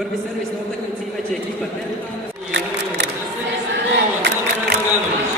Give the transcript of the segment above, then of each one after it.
Prvi servis na utakmici imaće ekipa Delta. Na servisu ponovo Tamara Roganović.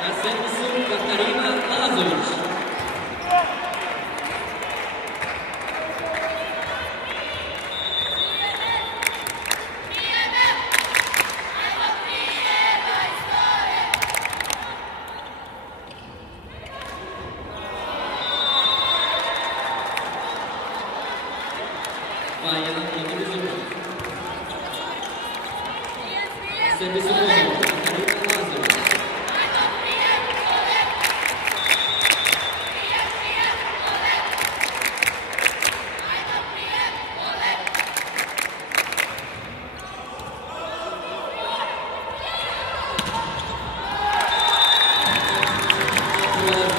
Na servisu Katarina Lazović. Bajana Kotovizović. Na servisu ponovo Katarina Lazović.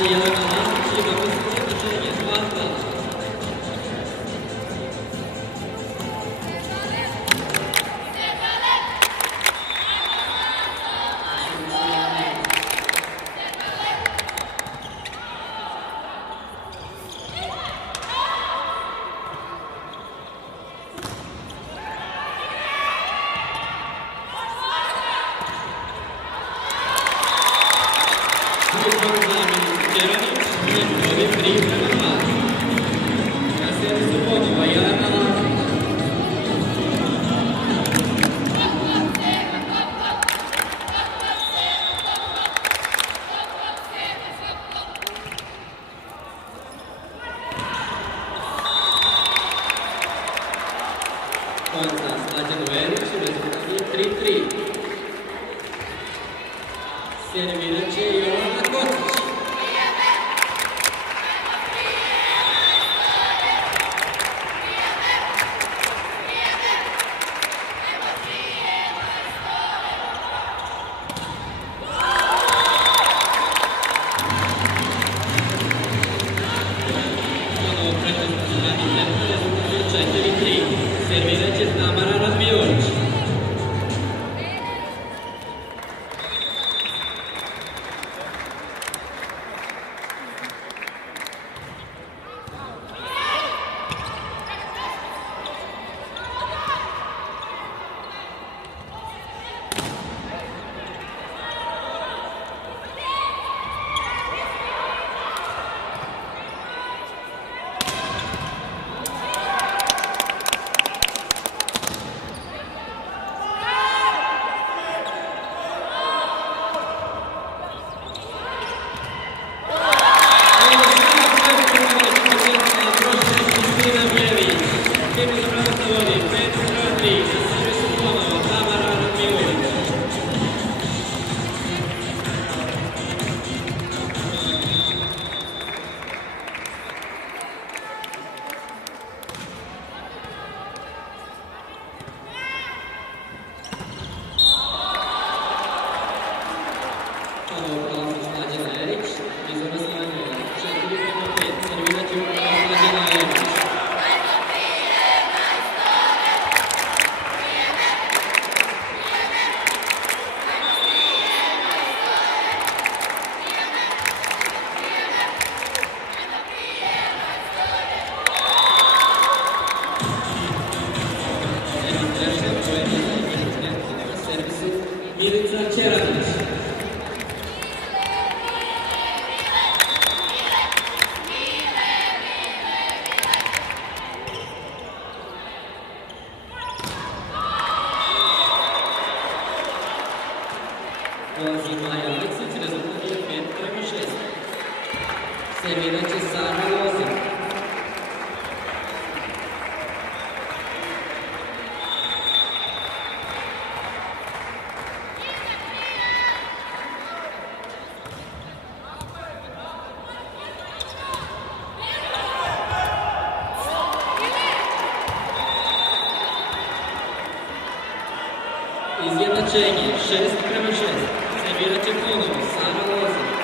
Jelena Lazić i dopusti izjednačenje 2:2. Na servisu ponovo Jelena Lazić. Konca Slađan Verić, rezultat je 3:3. Servirat će Jovana Kocić. Servirat će Tamara Razmijović. Milica Čeranić. Dolazi Maja Aleksić, rezultat je 5:6. Servirat će Sara Lozin. Izjednačenje 6:6. Софія Тихонова, Сара Лоза.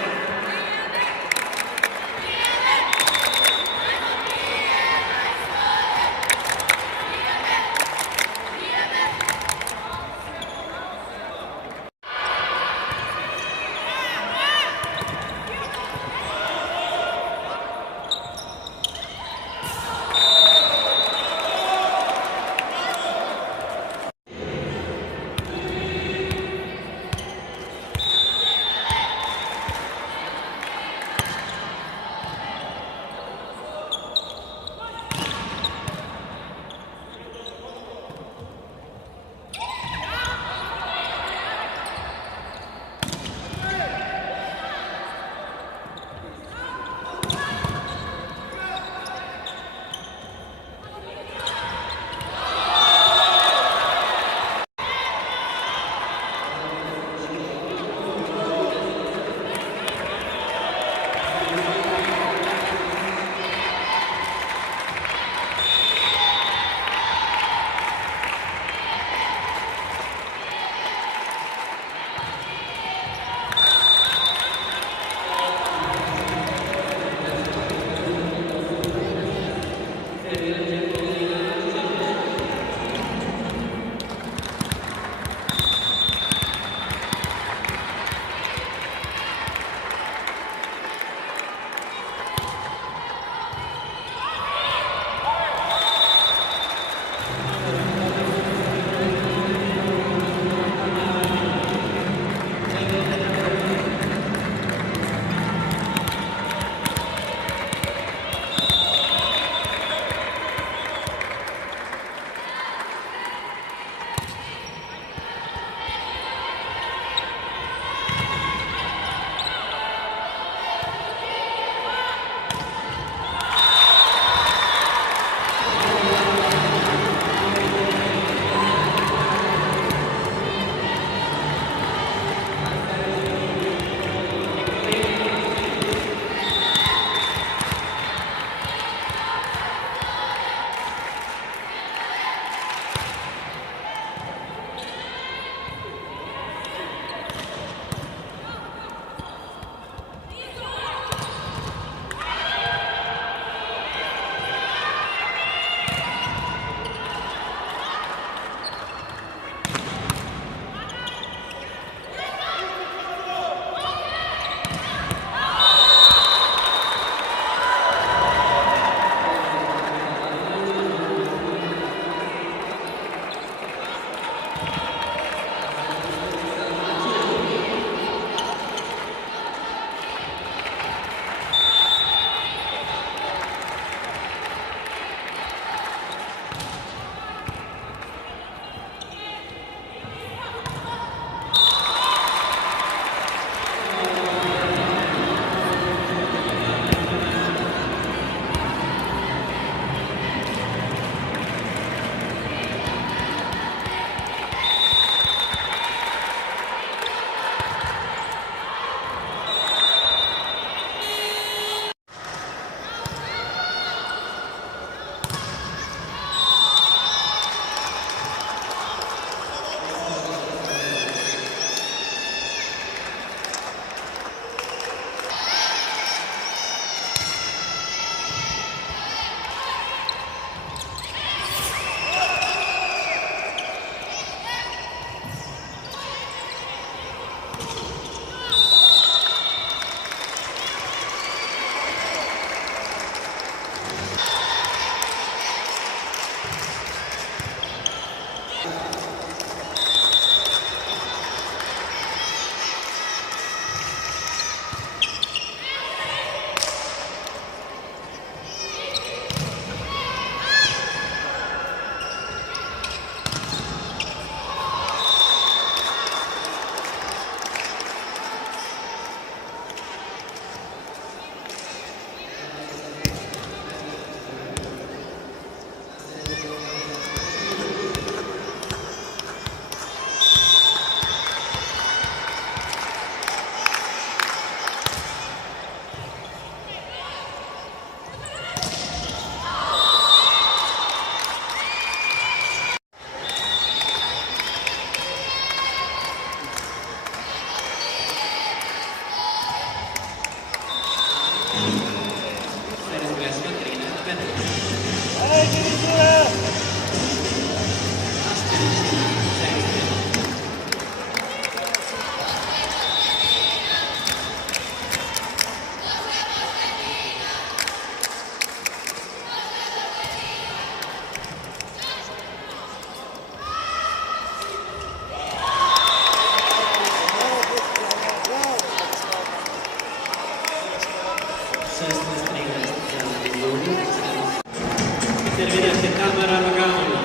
Servirete Tamara Logano.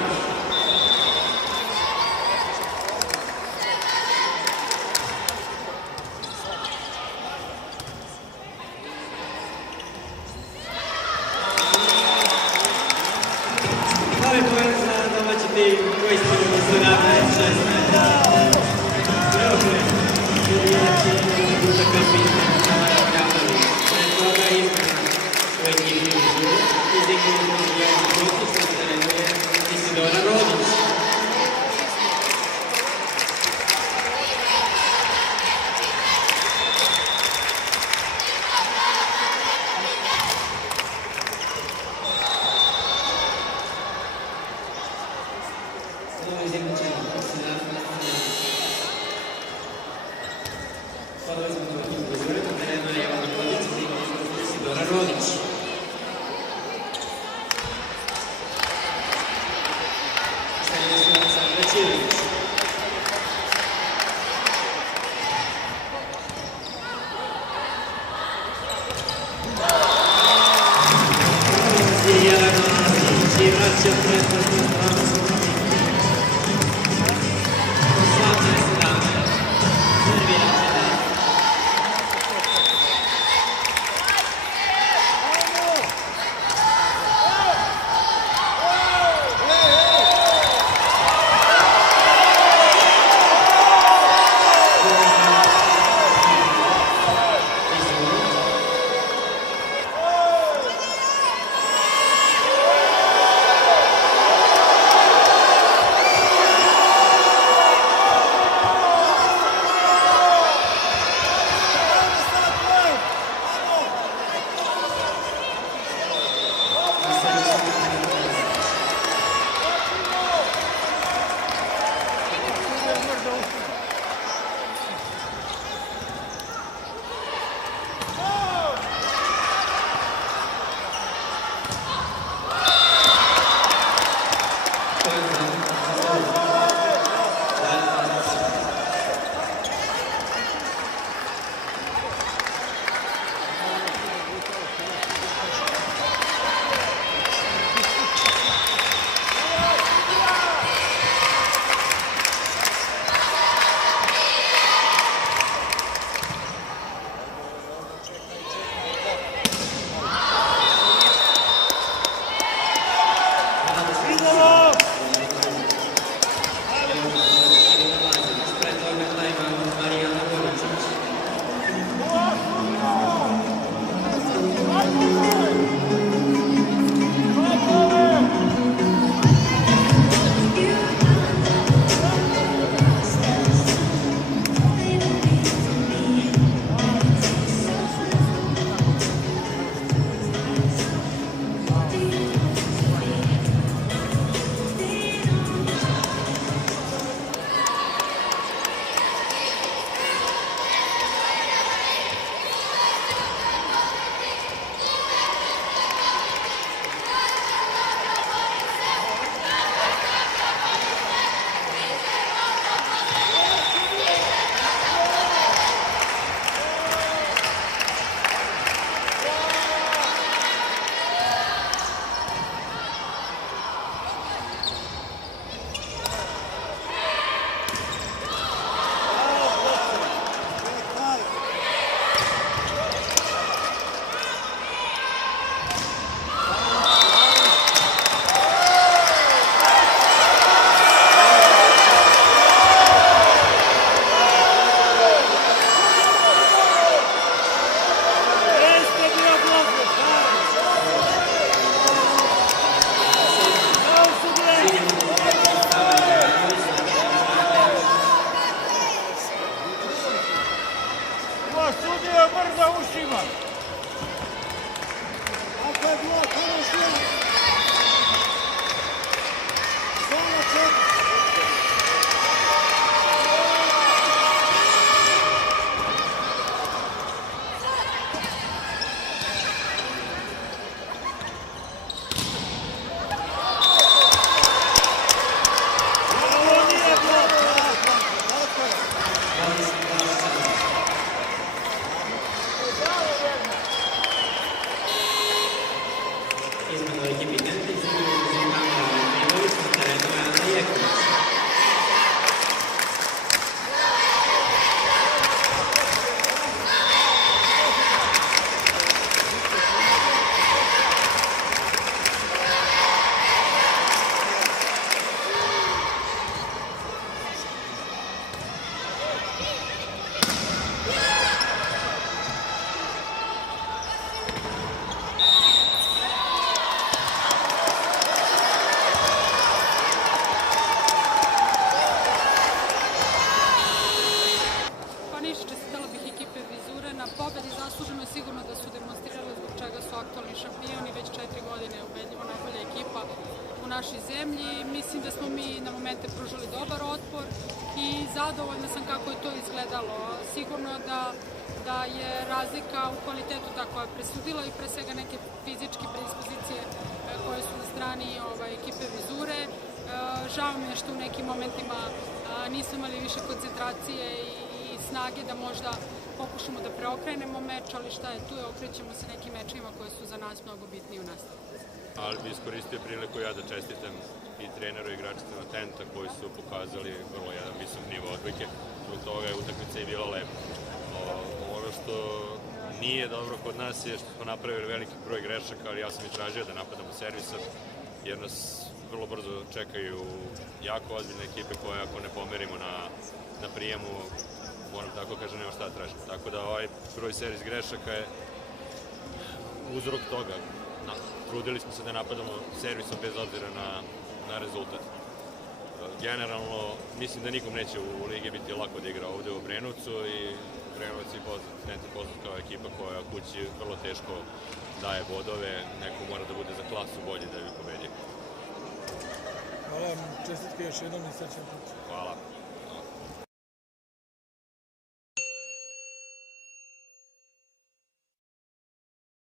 Come può zobaczyć questi misurate 16. Proprio servirete tutta capita Tamara Logano. Nel organismo questi misuri, eseguono Isidora Rodić. Nuova esecuzione, Isidora Rodić. Izmena u ekipi Kenta, izmena u Zimana Milović, na terenu je Ana Jeković. Na pobedi zasluženo je sigurno da su demonstrirali zbog čega su aktualni šampioni, već 4 godine je ubedljivo najbolja ekipa u našoj zemlji. Mislim da smo mi na momente pružili dobar otpor i zadovoljna sam kako je to izgledalo. Sigurno da je razlika u kvalitetu ta koja je presudila i pre svega neke fizičke predispozicije koje su na strani ekipe Vizure. Žao mi je što u nekim momentima nismo imali više koncentracije i snage da možda pokušamo da preokrenemo meč, ali šta je tu je, okrećemo se nekim mečima koji su za nas mnogo bitniji u nastavu. Ali bi iskoristio priliku ja da čestitam i treneru i igračima Tenta koji su pokazali vrlo jedan visok nivo odbojke. Zbog toga je utakmica i bila lepa. Ono što nije dobro kod nas je što smo napravili veliki broj grešaka, ali ja sam i tražio da napadamo servisom, jer nas vrlo brzo čekaju jako ozbiljne ekipe koje ako ne pomerimo na prijemu, moram tako kažem, nema šta da tražim. Tako da ovaj broj servis grešaka je uzrok toga. Trudili smo se da napadamo servisom bez obzira na rezultat. Generalno, mislim da nikom neće u ligi biti lako da igra ovde u Obrenovcu i Obrenovac je poznat kao ekipa koja kući vrlo teško daje bodove, neko mora da bude za klasu bolji da bi pobedio. Hvala vam, čestitke još jednom i srećan put. Hvala.